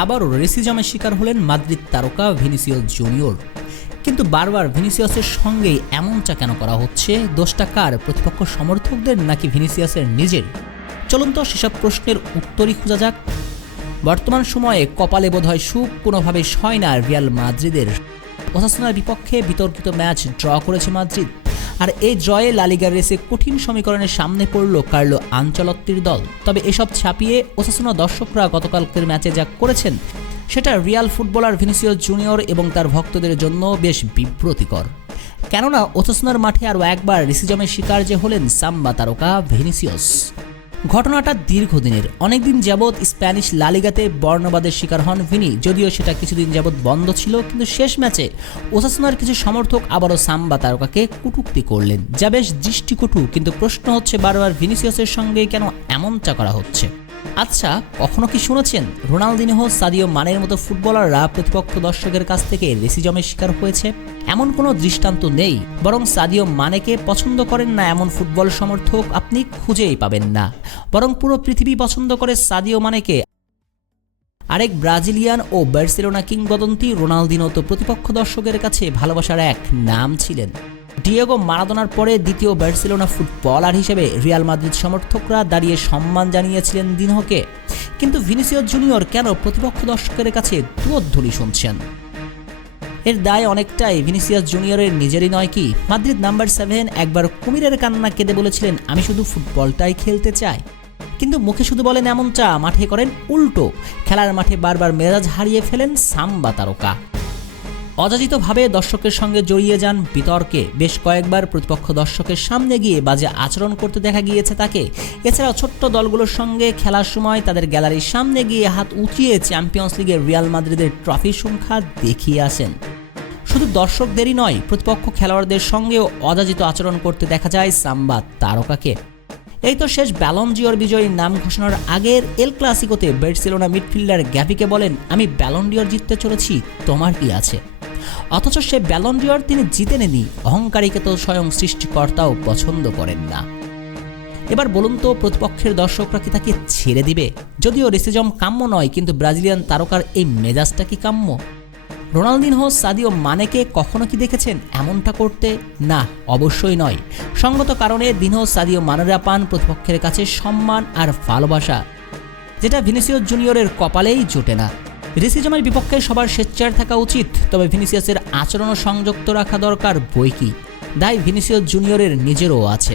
আবারও রেসিজমের শিকার হলেন মাদ্রিদ তারকা ভিনিসিয়াস জুনিয়র। কিন্তু বারবার ভিনিসিয়াসের সঙ্গেই এমনটা কেন করা হচ্ছে? দোষটা কার? প্রতিপক্ষ সমর্থকদের নাকি ভিনিসিয়াসের নিজের? চলুন তো সেসব প্রশ্নের উত্তরই খোঁজা যাক। বর্তমান সময়ে কপালে বোধহয় সুখ কোনোভাবেই সয় না রিয়াল মাদ্রিদের। ওসাসুনার বিপক্ষে বিতর্কিত ম্যাচ ড্র করেছে মাদ্রিদ, আর এই ড্রয়ে লা লিগার রেসে কঠিন সমীকরণের সামনে পড়ল কার্লো আনচেলত্তির দল। তবে এসব ছাপিয়ে ওসাসুনা দর্শকরা গতকালকের ম্যাচে যা করেছেন সেটা রিয়াল ফুটবলার ভিনিসিয়াস জুনিয়র এবং তার ভক্তদের জন্য বেশ বিব্রতিকর। কেননা ওসাসুনার মাঠে আরও একবার রেসিজমের শিকার যে হলেন সাম্বা তারকা ভিনিসিয়াস। ঘটনাটা দীর্ঘদিনের। অনেকদিন যাবৎ স্প্যানিশ লা লিগাতে বর্ণবাদের শিকার হন ভিনি, যদিও সেটা কিছুদিন যাবৎ বন্ধ ছিল। কিন্তু শেষ ম্যাচে ওসাসুনার কিছু সমর্থক আবারও সাম্বা তারকাকে কটূক্তি করলেন, যা বেশ দৃষ্টিকটু। কিন্তু প্রশ্ন হচ্ছে, বারবার ভিনিসিয়াসের সঙ্গে কেন এমনটা করা হচ্ছে? আচ্ছা, কখনো কি শুনেছেন রোনালদিনহো, সাদিও মানের মতো ফুটবলাররা প্রতিপক্ষ দর্শকের কাছ থেকে রেসিজমের শিকার হয়েছে? এমন কোনো দৃষ্টান্ত নেই। বরং সাদিও মানেকে পছন্দ করেন না এমন ফুটবল সমর্থক আপনি খুঁজেই পাবেন না। বরং পুরো পৃথিবী পছন্দ করে সাদিও মানেকে। আরেক ব্রাজিলিয়ান ও বার্সেলোনা কিংবদন্তি রোনালদিনহো তো প্রতিপক্ষ দর্শকের কাছে ভালোবাসার এক নাম ছিলেন। ডিয়েগো মারাদোনার পরে দ্বিতীয় বার্সেলোনা ফুটবলার হিসেবে রিয়াল মাদ্রিদ সমর্থকরা দাঁড়িয়ে সম্মান জানিয়েছিলেন দিনহোকে। কিন্তু ভিনিসিয়াস জুনিয়র কেন প্রতিপক্ষ দর্শকের কাছে দুধধ্বনি শুনছেন? এর দায় অনেকটাই ভিনিসিয়াস জুনিয়রের নিজেরই নয় কি? মাদ্রিদ নাম্বার 7 একবার কুমিরের কান্না কেঁদে বলেছিলেন, আমি শুধু ফুটবলটাই খেলতে চাই। কিন্তু মুখে শুধু বলেন এমনটা, মাঠে করেন উল্টো। খেলার মাঠে বারবার মেজাজ হারিয়ে ফেলেন সাম্বা তারকা। অযাচিতভাবে দর্শকের সঙ্গে জড়িয়ে যান বিতর্কে। বেশ কয়েকবার প্রতিপক্ষ দর্শকের সামনে গিয়ে বাজে আচরণ করতে দেখা গিয়েছে তাকে। এছাড়াও ছোট্ট দলগুলোর সঙ্গে খেলার সময় তাদের গ্যালারির সামনে গিয়ে হাত উঁচিয়ে চ্যাম্পিয়ন্স লিগের রিয়াল মাদ্রিদের ট্রফির সংখ্যা দেখিয়ে আসেন। শুধু দর্শকদেরই নয়, প্রতিপক্ষ খেলোয়াড়দের সঙ্গেও অযাচিত আচরণ করতে দেখা যায় সাম্বা তারকাকে। এই তো শেষ ব্যালন ডিওর বিজয়ীর নাম ঘোষণার আগের এল ক্লাসিকোতে বার্সেলোনা মিডফিল্ডার গ্যাভিকে বলেন, আমি ব্যালন ডিওর জিততে চলেছি, তোমার কি আছে? অথচ সে ব্যালন ডিওর তিনি জিতে নেননি। অহংকারীকে তো স্বয়ং সৃষ্টিকর্তাও পছন্দ করেন না। এবার বলুন তো, প্রতিপক্ষের দর্শকরা কি তাকে ছেড়ে দিবে? যদিও রেসিজম কাম্য নয়, কিন্তু ব্রাজিলিয়ান তারকার এই মেজাজটা কি কাম্য? রোনালদিনহো, সাদিও মানেকে কখনো কি দেখেছেন এমনটা করতে? না, অবশ্যই নয়। সঙ্গত কারণে দিনহো, সাদিও মানেরা পান প্রতিপক্ষের কাছে সম্মান আর ভালোবাসা, যেটা ভিনিসিয়াস জুনিয়রের কপালেই জোটে না। রেসিজমের বিপক্ষে সবার সোচ্চার থাকা উচিত, তবে ভিনিসিয়াসের আচরণও সংযুক্ত রাখা দরকার বই কি। দায় ভিনিসিয়াস জুনিয়রের নিজেরও আছে।